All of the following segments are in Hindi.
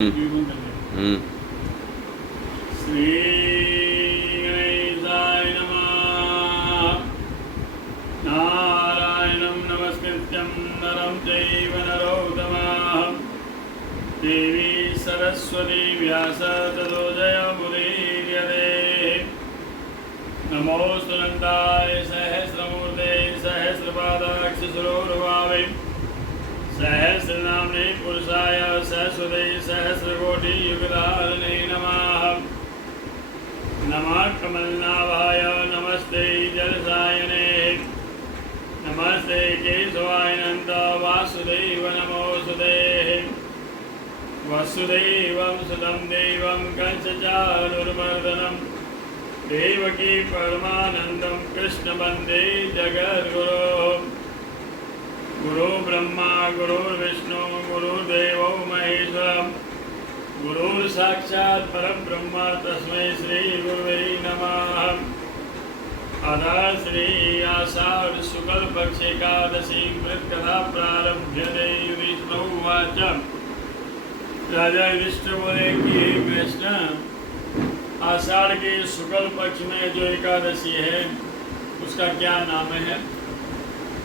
श्री गणेशाय नमः। नारायणं नमस्कृत्यं नरं चैव नरोत्तमं देवी सरस्वती व्यास ततो जयमुदीर्यते। नमोऽस्तु नन्दाय सहस्रमूर्ते सहस्रपादाक्षसुरोर्भावे सहस्रनाम्ने पुरुषाय सहस्रते सहस्रकोटियुगधारिणे नमः। नमः कमलनाभाय नमस्ते जलसायने नमस्ते केशवाय नन्द वासुदेव नमोऽस्तुते। वसुदेवं सुतं देवं कंसचाणूरमर्दनं देवकी परमानन्दं कृष्ण वन्दे जगद्गुरोः। गुरु ब्रह्मा गुरुर्विष्णु गुरुर्देवो महेश्वरः गुरुर्साक्षात् परब्रह्म तस्मै श्री गुरुवे नमः। अदा श्री आषाढ़ शुक्ल पक्ष एकादशी कथा प्रारभ्यते। विष्णु उवाच। राजा युधिष्ठिर बोले कि हे कृष्ण, आषाढ़ के शुक्ल पक्ष में जो एकादशी है उसका क्या नाम है,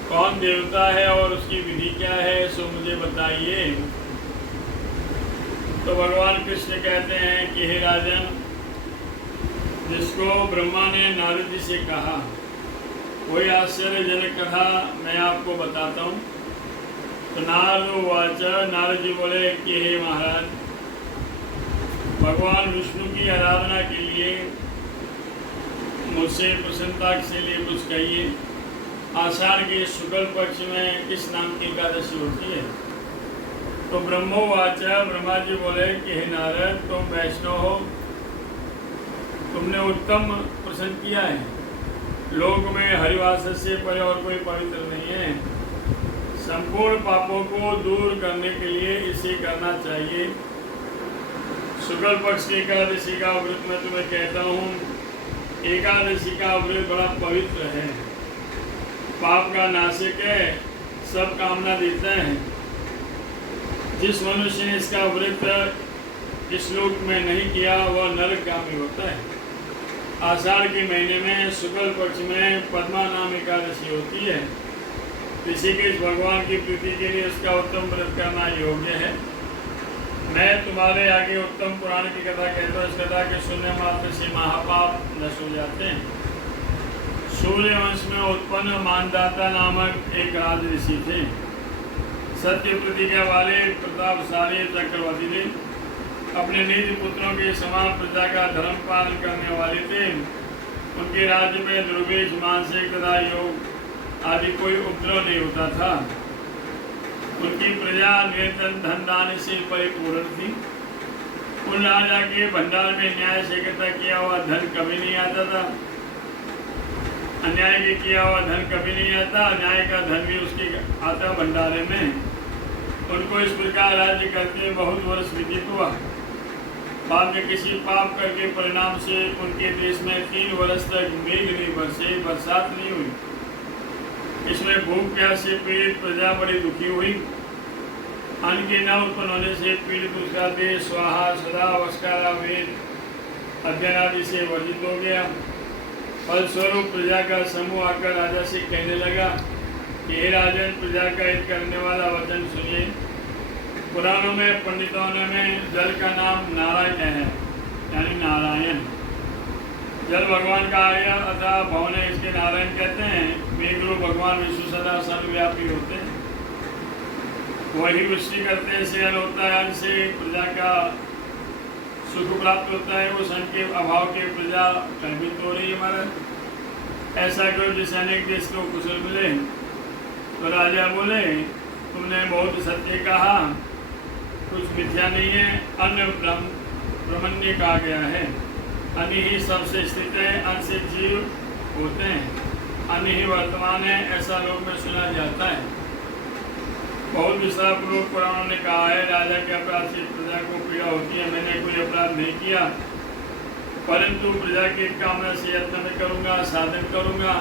कौन देवता है और उसकी विधि क्या है, सो मुझे बताइए। तो भगवान कृष्ण कहते हैं कि हे राजन, जिसको ब्रह्मा ने नारद जी से कहा वही आश्चर्यजनक कथा मैं आपको बताता हूँ। तो नारद उवाच। नारद जी बोले कि हे महाराज, भगवान विष्णु की आराधना के लिए मुझसे प्रसन्नता के लिए कुछ कहिए। आषाढ़ के शुक्ल पक्ष में किस नाम की एकादशी होती है? तो ब्रह्मोवाच। ब्रह्मा जी बोले कि हे नारद, तुम वैष्णव हो, तुमने उत्तम प्रश्न किया है। लोक में हरिवास से परे और कोई पवित्र नहीं है। संपूर्ण पापों को दूर करने के लिए इसे करना चाहिए। शुक्ल पक्ष की एकादशी का व्रत मैं तुम्हें कहता हूँ। एकादशी का व्रत बड़ा पवित्र है, पाप का नाशक है, सब कामना देता है। जिस मनुष्य ने इसका व्रत इस लोक में नहीं किया वह नरकगामी होता है। आषाढ़ के महीने में शुक्ल पक्ष में पद्मा नाम एकादशी होती है। ऋषिकेश भगवान की प्रीति के लिए उसका उत्तम व्रत करना योग्य है। मैं तुम्हारे आगे उत्तम पुराण की कथा कहता हूँ। इस कथा के सुनने मात्र से महापाप नष्ट हो जाते हैं। सूर्य वंश में उत्पन्न मानदाता नामक एक राज ऋषि थे। सत्य प्रतिज्ञा वाले प्रतापशाली चक्रवर्ती थे। अपने निज पुत्रों के समान प्रजा का धर्म पालन करने वाले थे। उनके राज्य में दुर्भिक्ष, मानसिक तथा योग आदि कोई उपद्रव नहीं होता था। उनकी प्रजा निरंतर धन दान से परिपूर्ण थी। उन राजा के भंडार में न्याय से इकट्ठा किया हुआ धन कभी नहीं आता था। अन्याय के किया हुआ धन कभी नहीं आता। अन्याय का धन भी उसके आता भंडारे में। उनको इस प्रकार राज्य करते बहुत वर्ष व्यतीत हुआ। बाद में किसी पाप करके परिणाम से उनके देश में 3 वर्ष तक मेघ नहीं बरसे, बरसात नहीं हुई। इसमें भूख प्यास से पीड़ित प्रजा बड़ी दुखी हुई। अन्न के न उत्पन्न होने से पीड़ित उसका देश स्वाहा सदा वस्कारा वेद अध्ययन आदि से वर्जित हो गया। फलस्वरूप प्रजा का समूह आकर राजा से कहने लगा कि हे राजन, प्रजा का हित करने वाला वचन सुनिए। पुराणों में पंडितों ने जल का नाम नारायण है, यानी नारायण। जल भगवान का आर्य अतः भवन है, इसके नारायण कहते हैं। मेघरू भगवान विष्णु सदा सर्वव्यापी होते हैं। वही वृष्टि करते हैं, सेवन होता है, अन्न से प्रजा का सुख प्राप्त होता है। उस अन्न के अभाव के प्रजा भयभीत हो रही है। हमारा ऐसा करो जिस अनेक देश को कुशल मिले। तो राजा बोले, तुमने बहुत सत्य कहा, कुछ मिथ्या नहीं है। अन्न ब्रह्मण्य कहा गया है। अन्न ही सबसे स्थित है, अन्न से जीव होते हैं, अन्न ही वर्तमान है, ऐसा लोक में सुना जाता है। बहुत विस्तार पूर्वक पुराणों ने कहा है, राजा के अपराध से प्रजा को पीड़ा होती है। मैंने कोई अपराध नहीं किया, परंतु प्रजा की कामना से यत्न में करूँगा, साधन करूँगा।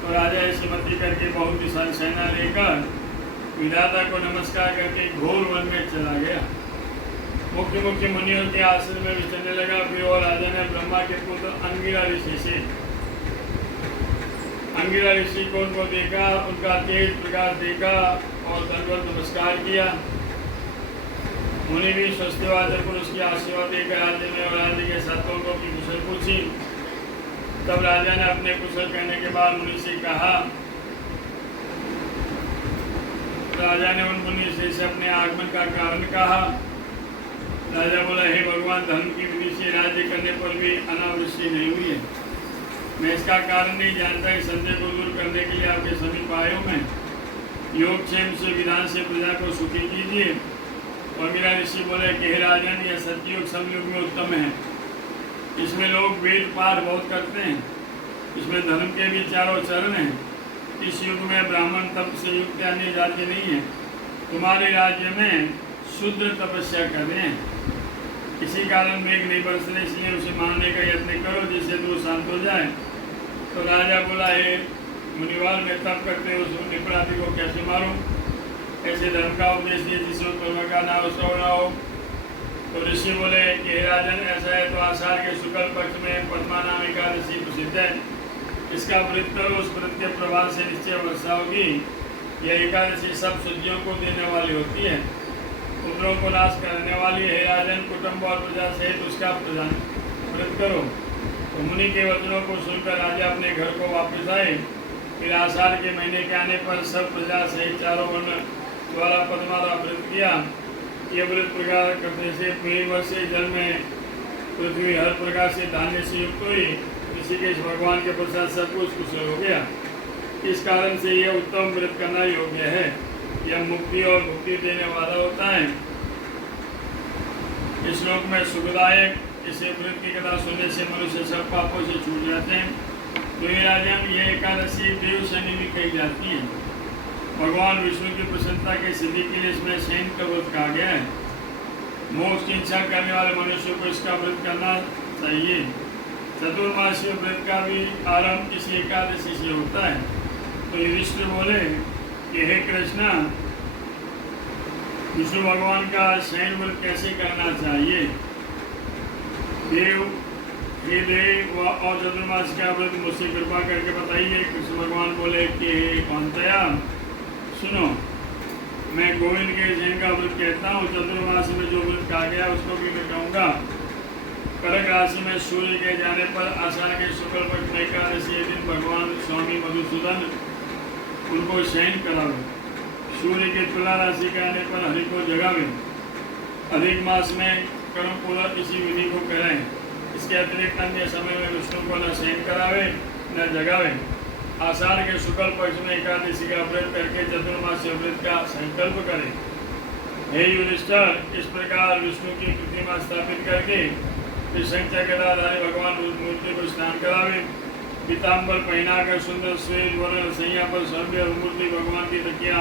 तो राजा ऐसी मति करके बहुत विशाल सेना लेकर विधाता को नमस्कार करके घोर वन में चला गया। मुख्य मुख्य मुनियों के आश्रम में विचरने लगा। फिर और राजा ने ब्रह्मा के पुत्र अंगिरा ऋषि से अंगिरा ऋषि को उनको देखा, उनका तेज प्रकाश देखा और दंडवत नमस्कार किया। मुनि भी स्वस्तिवाचक पुरुष की आशीर्वाद देकर राज्य में और राज्य के साथियों को की कुशल पूछी। तब राजा ने अपने कुशल कहने के बाद मुनि से कहा, राजा ने उन मुनि से अपने आगमन का कारण कहा। राजा बोला, हे भगवान, धर्म की विधि से राज्य करने पर भी अनावृष्टि नहीं हुई है। मैं इसका कारण नहीं जानता। इस संदेह को दूर करने के लिए आपके समीप आयो मैं। योगक्षेम से विधान से प्रजा को सुखी कीजिए। और मेरा ऋषि बोले कि हे राजन, यह सतयुग समयुग में उत्तम है। इसमें लोग वेद पाठ बहुत करते हैं। इसमें धर्म के भी चारों चरण हैं। इस युग में ब्राह्मण तप से युक्त अन्य जाति नहीं है। तुम्हारे राज्य में शुद्ध तपस्या कर रहे हैं। किसी कारण मेघ नहीं बरस रहे, इसलिए उसे मारने का यत्न करो जिससे तू शांत हो जाए। तो राजा बोला, हे मुनिवाल, मैं तप करते उस निपराधी को कैसे मारूं? ऐसे धर्म का उपदेश दिए जिससे कर्म का ना हो। तो ऋषि बोले कि हे राजन, ऐसा है तो आषाढ़ के शुक्ल पक्ष में पद्मा नाम एकादशी प्रसिद्ध है। इसका व्रत करो, उस व्रत के प्रभाव से निश्चय वर्षा होगी। यह एकादशी सब शुद्धियों को देने वाली होती है, उपद्रव को नाश करने वाली है। राजन, कुटुंब और प्रजा सहित उसका व्रत करो। तो मुनि के वचनों को सुनकर राजा अपने घर को वापस आए। फिर आषाढ़ के महीने के आने पर सब प्रजा सहित चारों वर्ण द्वारा पद्मा का व्रत किया। यह व्रत प्रकार करने से पूरे वर्ष से जल में पृथ्वी हर प्रकार से धान्य से युक्त हुई। ऋषिकेश भगवान के प्रसाद सब कुछ कुशल हो गया। इस कारण से यह उत्तम व्रत करना योग्य है। यह मुक्ति और मुक्ति देने वाला होता है। इस श्लोक में सुखदायक इसे व्रत की कथा सुनने से मनुष्य सब पापों से छूट जाते हैं। तो ये राजन, यह एकादशी देव शनि भी कही जाती है। भगवान विष्णु की प्रसन्नता की सिद्धि के लिए इसमें शयन का व्रत कहा गया है। मोक्ष की इच्छा करने वाले मनुष्य को इसका व्रत करना चाहिए। चतुर्मासीय व्रत का भी आरंभ इसी एकादशी से होता है। तो युधिष्ठिर बोले कि हे कृष्ण, विष्णु भगवान का शयन व्रत कैसे करना चाहिए? हे देव और चतुर्मास का व्रत मुझसे कृपा करके बताइए। कृष्ण भगवान बोले कि हे कौंतया, सुनो, मैं गोविंद के शयन का व्रत कहता हूँ। चतुर्मास में जो व्रत कहा गया उसको भी मैं कहूँगा। कर्क राशि में सूर्य के जाने पर आषाढ़ के शुक्ल पक्ष में एकादशी दिन भगवान स्वामी मधुसूदन उनको शयन करावे। सूर्य के तुला राशि के आने पर हरि को जगावे। अधिक मास में कर्म पूर्वक इसी विधि को कराएं। इसके अतिरिक्त अन्य समय में विष्णु को न शयन करावे न जगावे। आषाढ़ के शुक्ल पक्ष में एकादशी का व्रत करके चतुर्मासीय व्रत का संकल्प करें। हे युधिष्ठिर, इस प्रकार विष्णु की प्रतिमा स्थापित करके गदाधारी भगवान मूर्ति को स्नान करावे। पीताम्बर पहनाकर सुंदर श्वेत वर्ण सैया पर सौम्य मूर्ति भगवान की तकिया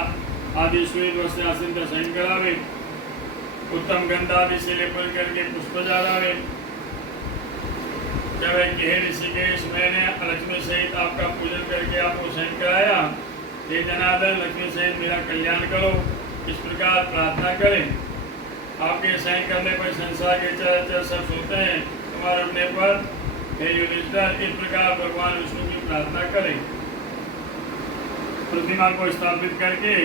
आदि श्वेत वस्त्र आसन का शयन करावे। उत्तम गंध आदि से लेपन करके पुष्प चढ़ावे। जब हे ऋषिकेश, मैंने लक्ष्मी सहित आपका पूजन करके आपको शयन कराया। हे जनार्दन, लक्ष्मी सहित मेरा कल्याण करो। इस प्रकार प्रार्थना करें। आपके शयन करने पर संसार के चराचर सब सोते हैं। तुम्हारे उठने पर हे युधिष्ठिर, इस प्रकार भगवान विष्णु की प्रार्थना करें। प्रतिमा को स्थापित करके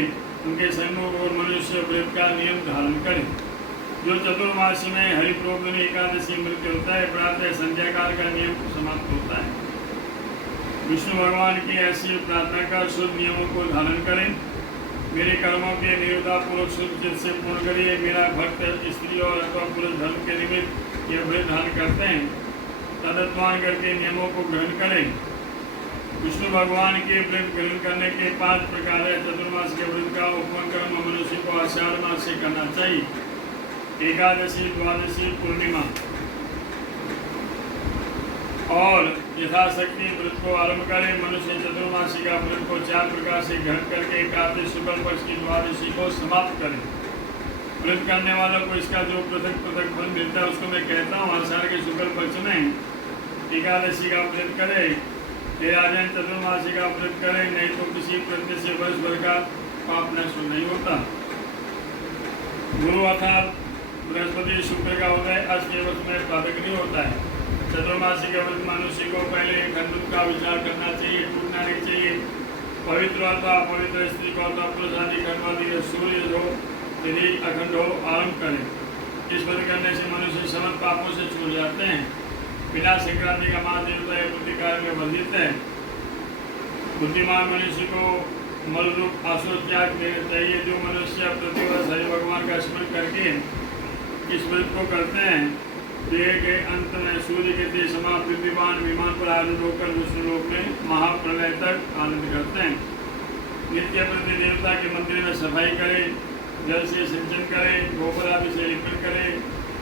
उनके सम्मुख और मनुष्य व्रत का नियम धारण करें। जो चतुर्मासी में हरिप्रोग्नि एकादशी मृत्यु होता है, प्रातः संध्या काल का नियम समाप्त होता है। विष्णु भगवान की ऐसी प्रार्थना का शुद्ध नियमों को धारण करें। मेरे कर्मों के निरतापूर्वक शुद्ध चित्त से पूर्ण करिए। मेरा भक्त स्त्री और अथवा पुरुष धर्म के निमित्त यह व्रत धारण करते हैं। तदत्मान करके नियमों को ग्रहण करें। विष्णु भगवान के व्रत ग्रहण करने के 5 प्रकार है। चतुर्मास के व्रत का उपवन कर्म मनुष्य को आषाढ़ मास से करना चाहिए। एकादशी, द्वादशी, पूर्णिमा और यथाशक्ति व्रत को आरंभ करें। मनुष्य चतुर्मासी का व्रत को 4 प्रकार से ग्रहण करके एकादशी शुक्ल पक्ष की द्वादशी को समाप्त करें। व्रत करने वालों को इसका जो पृथक पृथक फल मिलता है उसको मैं कहता हूँ। आषाढ़ के शुक्ल पक्ष में एकादशी का व्रत करे। हे राजन, चतुर्मासी का व्रत करे, नहीं तो किसी प्रत्यय से वर्ष भर का पाप नष्ट नहीं होता। गुरु अर्थात बृहस्पति शुक्र का उदय अस्त के वक्त में बाधक नहीं होता है। चतुर्मासी के वक्त मनुष्य को पहले खंडन का विचार करना चाहिए, टूटना नहीं चाहिए। पवित्र अथवा अपवित्र स्त्री को अथवा पुरुष आदि खंडवादी सूर्य हो यदि अखंड हो आरंभ करें। इस पर करने से मनुष्य समस्त पापों से छूट जाते हैं। बिना संक्रांति का महादेवता या प्रतिकार में वर्जित है। बुद्धिमान मनुष्य को मल रूप आसुर त्याग देना चाहिए। जो मनुष्य प्रतिवर्ष हरि भगवान का स्मरण करके इस व्रत को करते हैं, देह के अंत में सूर्य के तेज समाप्त विद्यमान विमान पर आरूढ़ होकर विष्णु लोक में महाप्रलय तक आनंद करते हैं। नित्य प्रति देवता के मंदिर में सफाई करें, जल से सिंचन करें, गोबर आदि से लिपन करें,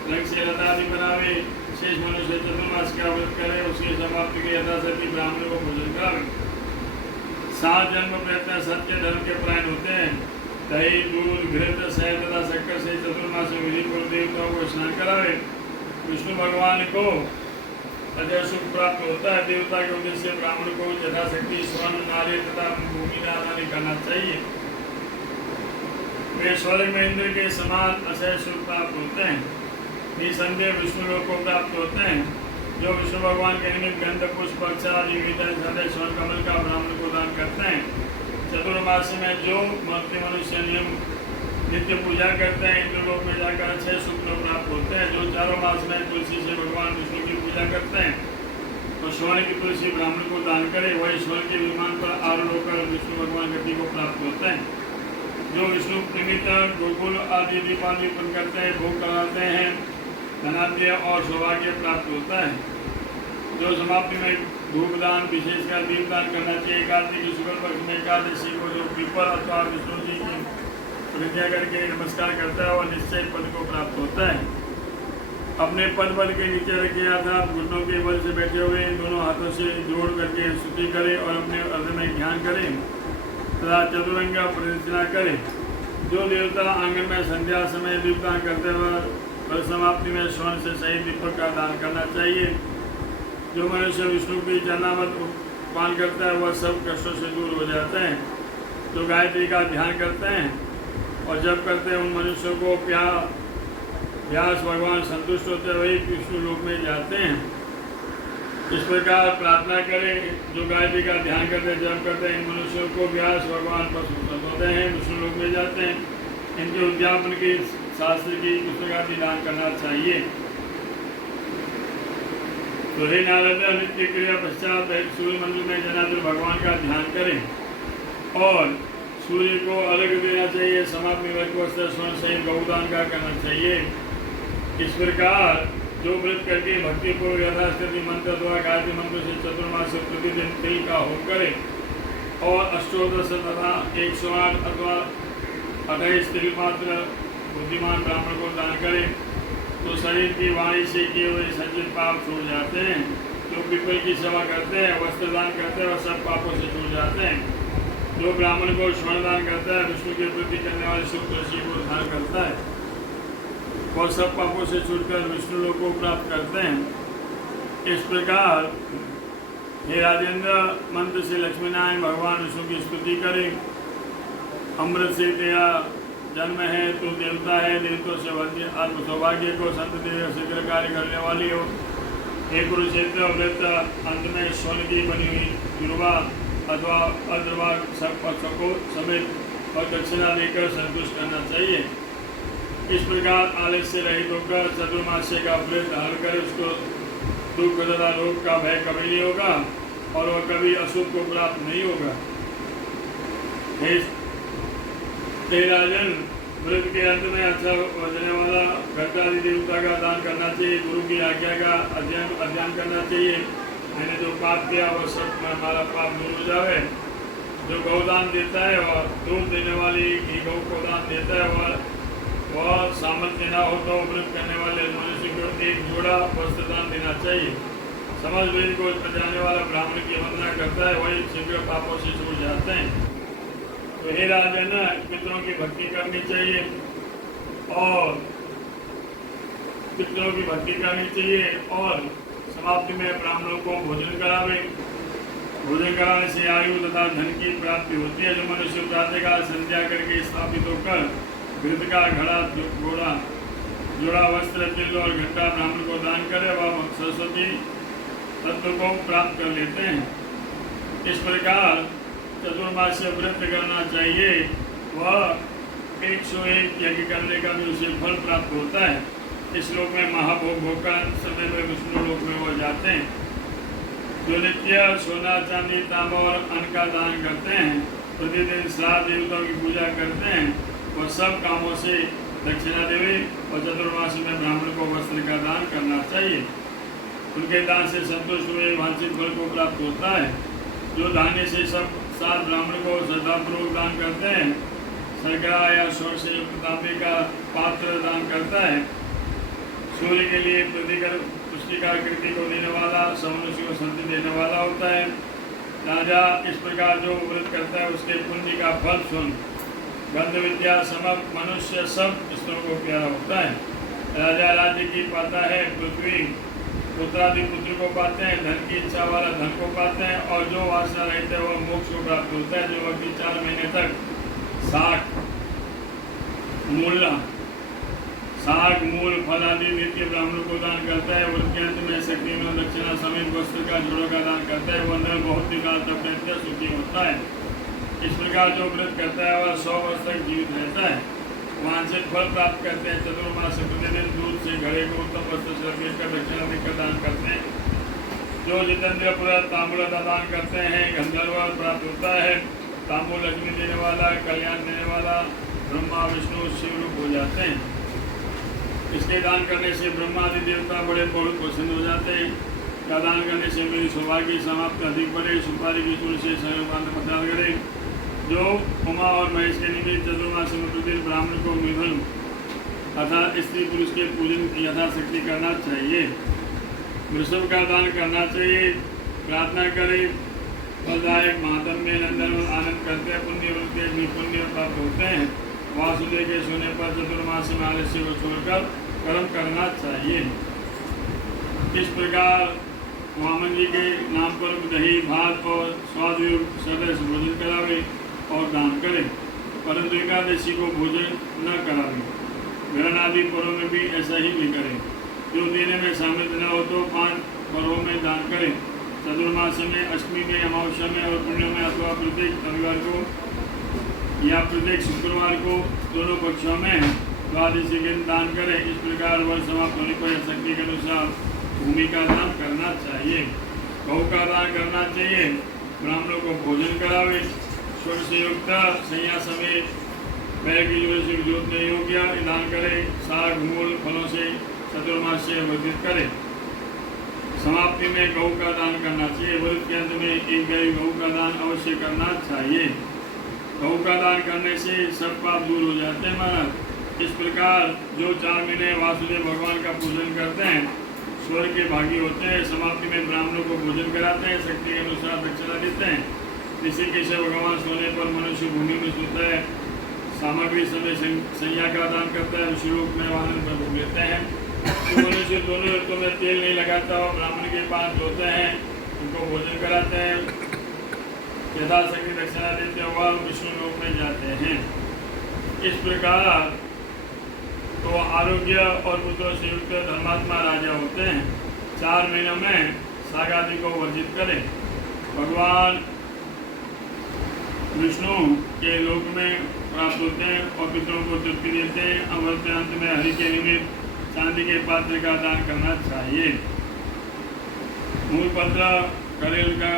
रंग से रथ आदि बनावे। शेष मनुष्य चतुर्मास का व्रत करे, उसके समाप्ति के यथाशक्ति ब्राह्मणों को भोजन करावे। 7 जन्म प्रयत्न सत्य धर्म के परायण होते हैं। दही दूध घृत शहद तथा शक्कर से चतुर्मास में विधि पूर्व देवताओं को स्नान करावे। विष्णु भगवान को अजय सुख प्राप्त होता है। देवता के उद्देश्य से ब्राह्मण को यथाशक्ति स्वर्ण नारी तथा भूमि दान करना चाहिए। वे स्वर्ग में इंद्र के समान अक्षय सुख प्राप्त होते हैं। निसंदेह विष्णु लोक को प्राप्त होते हैं। जो विष्णु भगवान के निमित्त गंध पुष्प अक्षर आदि स्वर्ण कमल का ब्राह्मण को दान करते हैं। चतुर्मास में जो मनुष्य नियम नित्य पूजा करते हैं, इंद्रलोक में जाकर अच्छे सुख प्राप्त होते हैं। जो चारों मास में तुलसी से भगवान विष्णु की पूजा करते हैं, तो स्वर्ण की तुलसी ब्राह्मण को दान करे, वही स्वर्ण के विमान पर आरूढ़ होकर विष्णु भगवान गति को प्राप्त होते हैं। जो विष्णु निमित्त गोकुल आदि दीपावली करते हैं, भोग कराते हैं, धनाद्य और सौभाग्य प्राप्त होता है। जो समाप्ति में धूपदान विशेषकर दीपदान करना चाहिए। कार्तिक की शुक्ल पक्ष में एकादशी को जो पीपल अथवा विष्णु जी की प्रतिज्ञा करके नमस्कार करता है और निश्चय पद को प्राप्त होता है। अपने पद बल के नीचे रखे अर्थात घुटनों के बल से बैठे हुए दोनों हाथों से जोड़ करके स्तुति करें और अपने अर्ध में ध्यान करें तथा चतुरंग प्रदक्षिणा करें। जो देवता आंगन में संध्या समय दीपदान करते हुए समाप्ति में स्वर्ण से सही दीपक का दान करना चाहिए। जो मनुष्य विष्णु की चरणामृत पान करता है वह सब कष्टों से दूर हो जाते हैं। जो गायत्री का ध्यान करते हैं और जब करते हैं उन मनुष्यों को व्यास भगवान संतुष्ट होते हैं, वही विष्णु लोक में जाते हैं। इस प्रकार प्रार्थना करें। जो गायत्री का ध्यान करते हैं जब करते हैं इन मनुष्यों को व्यास भगवान प्रसन्न होते हैं, विष्णु लोक में जाते हैं। इनके उद्यापन की शास्त्र की पुस्तकादि दान करना चाहिए। तो हे नारद, नित्य क्रिया पश्चात सूर्य मंदिर में जनार्दन भगवान का ध्यान करें और सूर्य को अर्घ्य देना चाहिए। समाप्ति वर्ग वस्त्र स्वर्ण सहित गौदान का करना चाहिए। इस प्रकार जो व्रत करके भक्ति को यथास्थिति मंत्र द्वारा गायत्री मंत्र से चतुर्मास से प्रतिदिन तिल का होम करे और अष्टोदश तथा 108 अथवा 28 तिल मात्र बुद्धिमान ब्राह्मण को दान करे, तो शरीर की वाणी से किए हुए संचित पाप छूट जाते हैं। जो पीपल की सेवा करते हैं, वस्त्र दान करते हैं, वह सब पापों से छूट जाते हैं। जो ब्राह्मण को स्वर्ण दान करता है, विष्णु के प्रति करने वाले शुभ तुलसी को धारण करता है, वह सब पापों से छूटकर विष्णु लोक को प्राप्त करते हैं। इस प्रकार हे राजेंद्र, मंत्र से लक्ष्मी नारायण भगवान विष्णु की स्तुति करें। अमृत से तेरा जन्म है, तो देवता है, देवतों से वंद्य आत्म सौभाग्य को संत देव शीघ्र कार्य करने वाली हो। हे कुरुक्षेत्र व्रत अंत में स्वर्ण की बनी हुई दुर्वा अथवा अद्रवाग को समेत और दक्षिणा देकर संतुष्ट करना चाहिए। इस प्रकार आलस्य से रहित होकर चतुर्मास्य का व्रत धारण कर उसको दुख तथा रोग का भय कभी नहीं होगा और वह कभी अशुभ को प्राप्त नहीं होगा। हे राजन, व्रत के अंत में अच्छा बजने वाला घटादि देवता का दान करना चाहिए। गुरु की आज्ञा का अध्ययन करना चाहिए। मैंने जो पाप किया वह सब हमारा पाप दूर हो जाए। जो गौदान देता है और दूध देने वाली घी गौ को दान देता है वह सामर्थ्य ना हो तो व्रत करने वाले मनुष्य को एक जोड़ा वस्त्र दान देना चाहिए। समझ वेद को बजाने वाला ब्राह्मण की वंदना करता है, वही शीघ्र पापों से छूट जाते हैं। तो हे राजन, पितरों की भक्ति करनी चाहिए और पितरों की भक्ति करनी चाहिए और समाप्ति में ब्राह्मणों को भोजन करावे। भोजन कराने से आयु तथा धन की प्राप्ति होती है। जो मनुष्य प्रातःकाल संध्या करके स्थापित होकर घृत का घड़ा घोड़ा जोड़ा वस्त्र, तिल और घंटा ब्राह्मण को दान करे, वह सरस्वती तत्व को प्राप्त कर लेते हैं। इस प्रकार चतुर्मास्य व्रत करना चाहिए। वह 101 यज्ञ करने का भी उसे फल प्राप्त होता है। इस लोक में महाभोग भोग का समय में विष्णु लोक में वो जाते हैं। जो नित्य सोना चांदी तांबा और अन्न का दान करते हैं, प्रतिदिन 7 देवताओं की पूजा करते हैं, वह सब कामों से दक्षिणा देवे और चतुर्मासी में ब्राह्मण को वस्त्र का दान करना चाहिए। उनके दान से संतुष्ट हुए वांछित फल को प्राप्त होता है। जो धान्य से सब 7 ब्राह्मण को श्रद्धापूर्वक दान करते हैं, सरकरा या स्वर से युक्त तांबे का पात्र दान करता है। सूर्य के लिए पुष्टिकार कृति को देने वाला, मनुष्य को शांति देने वाला होता है। राजा इस प्रकार जो व्रत करता है उसके पुण्य का फल सुन गंध विद्या समप मनुष्य सब ईश्वर को प्यारा होता है। राजा राज्य की पाता है, पृथ्वी पुत्रादि पुत्र को पाते हैं, धन की इच्छा वाला धन को पाते हैं, और जो वासना रहते हैं वह मोक्ष को प्राप्त होता है। जो व्यक्ति 4 महीने तक साग मूल फल आदि नित्य ब्राह्मणों को दान करता है, व्रत के अंत में शक्ति में दक्षिणा समेत वस्त्र का जोड़ों का दान करता है, वह नर बहुत ही काल तक रहता है, सुखी होता है। इस प्रकार जो व्रत करता है वह 100 वर्ष तक जीवित रहता है, वांछित फल प्राप्त करते हैं। चतुर्मास प्रतिदिन दूध से घड़े को उत्तम वस्त्र से लपेट कर दक्षिणा देकर दान करते हैं। जो जितेंद्र पुरा तांबूल का दान करते हैं, गंधर्व प्राप्त होता है। तांबूल लक्ष्मी देने वाला, कल्याण देने वाला, ब्रह्मा विष्णु शिव रूप हो जाते हैं। इसके दान करने से ब्रह्मा आदि देवता बड़े बहुत प्रसन्न हो जाते हैं। का दान करने से मेरी सौभाग्य समाप्त अधिक बढ़े। सुपारी की चूड़ से सहयोग प्रचार करे। जो उमा और महेश के निमित्त चतुर्मास में प्रतिदिन ब्राह्मण को मिथुन अर्थात स्त्री पुरुष के पूजन यथाशक्ति करना चाहिए। वृषभ का दान करना चाहिए। प्रार्थना करे, फलदायक महात्म्य नंदन और आनंद करते हैं, पुण्य वृत्ति पुण्य प्राप्त होते हैं। वासुदेव के सोने पर चतुर्मास में आलस्य को छोड़कर कर्म करना चाहिए। इस प्रकार वामन जी के नाम पर दही भात और स्वादयुक्त सदस्य भोजन करावे और दान करे, परंतु एकादशी को भोजन न करावे। ग्रहण आदि पर्वों में भी ऐसा ही भी करे। जो देने में सामर्थ्य न हो तो 5 पर्वों में दान करे। चतुर्मास में, अष्टमी में, अमावस्या में और पुण्य में अथवा प्रत्येक रविवार को या प्रत्येक शुक्रवार को दोनों पक्षों में द्वादशी के दान करें। इस प्रकार वर्ष समाप्त होने पर शक्ति के अनुसार भूमि का दान करना चाहिए। गौ का दान करना चाहिए। ब्राह्मणों को भोजन करावे। स्वर से युक्त सैया समेत पैर की जोड़ से जोतने योग्य दान करे। साग मूल फलों से चतुर्मास से वर्धित करे। समाप्ति में गौ का दान करना चाहिए। व्रत के अंत में एक गाय गौ का दान अवश्य करना चाहिए। गौ का दान करने से सब पाप दूर हो जाते हैं महाराज। इस प्रकार जो 4 महीने वासुदेव भगवान का पूजन करते हैं स्वर्ग के भागी होते हैं। समाप्ति में ब्राह्मणों को भोजन कराते हैं, शक्ति के अनुसार दक्षिणा देते हैं। ऋषिकेश से भगवान सोने पर मनुष्य भूमि में सोता है। सामग्री समय सैया का दान करता है, विश्वरूप में वाहन पर भोग लेते हैं। जो मनुष्य दोनों ऋतुओं में तेल नहीं लगाता और ब्राह्मण के पास होते हैं, उनको भोजन कराते हैं, यथाशक्ति दक्षिणा देते हैं, वह विष्णु लोक में जाते हैं। इस प्रकार तो आरोग्य और बुद्धों से युक्त धर्मात्मा राजा होते हैं। 4 महीनों में साग आदि को वर्जित करें। भगवान विष्णु के लोक में प्राप्त होते हैं और पितरों को तृप्ति देते हैं। अमृत अंत में हरि के निमित्त चांदी के पात्र का दान करना चाहिए। मूल पत्र, करेल का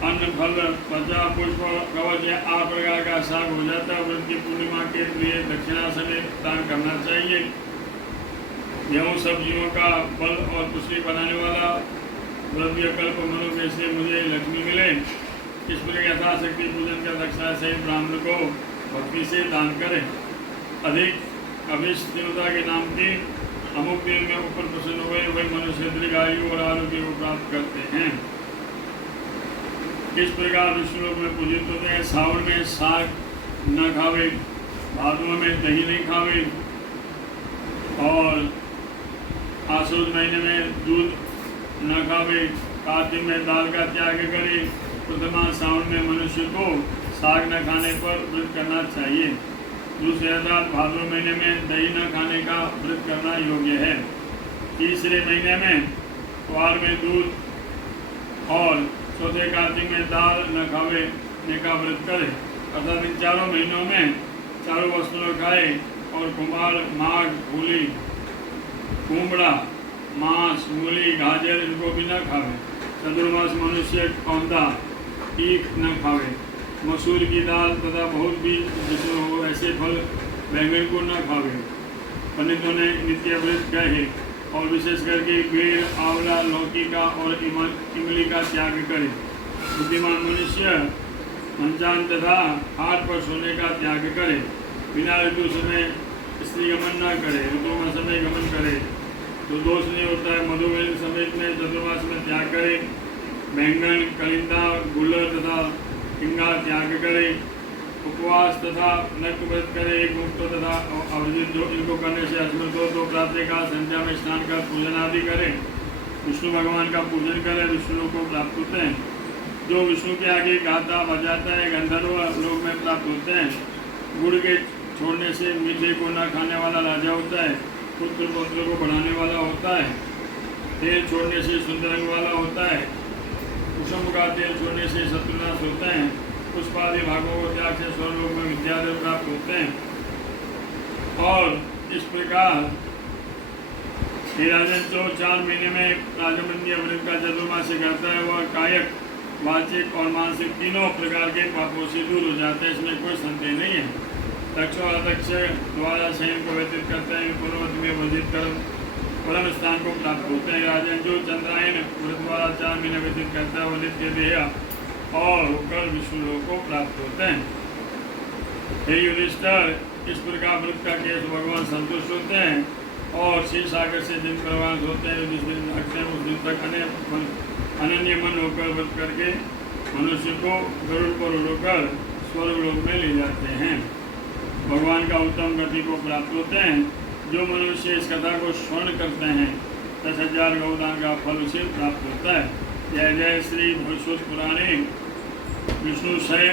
अन्न, फल, त्वचा, पुष्प, कवच या 8 प्रकार का साग हो जाता है। व्रत की पूर्णिमा के लिए दक्षिणा समेत दान करना चाहिए। गेहूँ सब्जियों का फल और पुष्टि बनाने वाला द्रव्य कल्प मनुष्य से मुझे लक्ष्मी मिले। इस प्रकार यथाशक्ति पूजन का दक्षिणा सहित ब्राह्मण को भक्ति से दान करें। अधिक अभिष्ट देवता के नाम की अमुक दिन में ऊपर प्रसन्न हुए वही मनुष्य दीर्घायु और आरोग्य को प्राप्त करते हैं। इस प्रकार विष्णु लोक में पूजित होते हैं। सावन में साग न खावे, भादों में दही नहीं खावे और आसुद महीने में दूध न खावे। कार्तिक में दाल का त्याग करे। प्रथमा सावन में मनुष्य को साग न खाने पर व्रत करना चाहिए। दूसरे अर्थात भाद्र महीने में दही न खाने का व्रत करना योग्य है। तीसरे महीने में कुआर में दूध और चौथे कार्तिक में दाल न खाने का व्रत करे। अर्थात इन चारों महीनों में चारों वस्तु न खाए और कुमार, माघ, फूली, कुमड़ा, मांस, मूली, गाजर इनको भी न खावे। चतुर्मास मनुष्य कौंधा, ईख न खावे। मसूर की दाल तथा बहुत बीज जिसमें हो ऐसे फल बैंगन को न खावे। पंडितों ने नित्य व्रत कहे और विशेष करके बेर, आंवला, लौकी का और इमली का त्याग करे। बुद्धिमान मनुष्य मंचान तथा हाथ पर सोने का त्याग करे। बिना ऋतु समय स्त्री गमन न करे, ऋतु में समय गमन करे तो दोष नहीं होता है। मधुमेह समेत में चतुर्मास में त्याग करे। बैंगन, कलिंदा, गुलर तथा हिंगा त्याग करे। उपवास तथा नक्त व्रत करे। एक मुक्त तथा अवर्जित जो इनको करने से अस्मृत हो तो प्रातःकाल संध्या में स्नान कर पूजन आदि करे। विष्णु भगवान का पूजन करे, विष्णु को प्राप्त होते हैं। जो विष्णु के आगे गाता बजाता है गंधर्व लोक में प्राप्त होते हैं। गुड़ के छोड़ने से मीठे को न खाने वाला राजा होता है। पुत्र पौत्र को बढ़ाने वाला होता है। तेल छोड़ने से सुंदर रंग वाला होता है। कुसुम का तेल छोड़ने से शत्रुनाश होते हैं। पुष्पादि भागों को त्याग से स्वर्लोक में विद्यादेव प्राप्त होते हैं। और इस प्रकार राजन जो 4 महीने में राजमंदी व्रत का चतुर्मास करता है वह कायक, वाचिक और मानसिक तीनों प्रकार के पापों से दूर हो जाते हैं। इसमें कोई संदेह नहीं है। दक्ष और अदक्ष द्वारा शयन को व्यतीत करते हैं। पूर्ववत में वर्जित कर परम स्थान को प्राप्त होते हैं। राजन जो चंद्रायन व्रत द्वारा 4 महीने व्यतीत करता है वह नित्य देह और होकर विष्णु लोक को प्राप्त होते हैं। हे युधिष्ठिर, इस प्रकार व्रत का केस भगवान संतुष्ट होते हैं और क्षीर सागर से दिन प्रवास होते हैं। जिस दिन अक्षय उस दिन तक अनन्य मन होकर व्रत करके मनुष्य को गरुड़ पर उड़कर स्वर्ग लोक में ले जाते हैं। भगवान का उत्तम गति को प्राप्त होते हैं। जो मनुष्य इस कथा को श्रवण करते हैं 10,000 गौदान का फल उसे प्राप्त होता है। जय जय श्री भविष्योत पुराणे विष्णु शय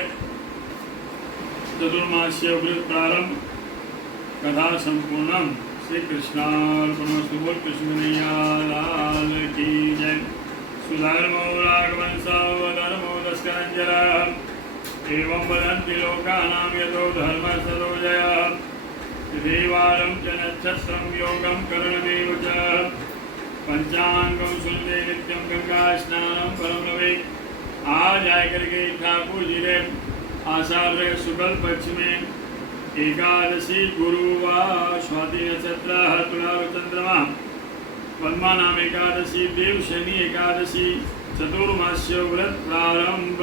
चतुर्मास्य व्रत प्रारंभ कथा संपूर्णम। श्री कृष्णार्पणमस्तु। बोल कृष्ण कन्हैया लाल की जय। सुधर्मो राघवंशो धर्मो दस्करञ्जरः एवं वदन्ति लोकानां यतो धर्मस्ततो जयः। देवारं च नक्षत्रं योगं करणमेव च पंचांगं सुनते नित्यं गंगा स्नानं परम लवे। आज आकर के ठाकुर जी ने आषाढ़ शुक्ल पक्ष में एकादशी गुरुवार स्वाति नक्षत्र तुला चंद्रमा पद्मा नाम एकादशी देव शनि एकादशी चतुर्मास्य व्रत प्रारंभ।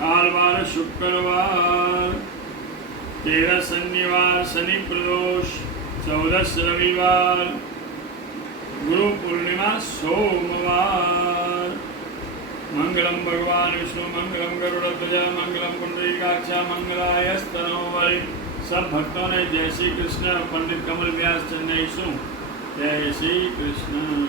कालवार शुक्रवार, 13 शनिवार शनि प्रदोष, 14 रविवार, गुरु पूर्णिमा सोमवार। मंगलम भगवान विष्णु मंगलम गरुड़ध्वज मंगलम पुंडरीकाक्ष मंगलायस्तनोवै। सब भक्तों ने जय श्री कृष्ण। पंडित कमल व्यास चेन्नई सु जय श्री कृष्ण।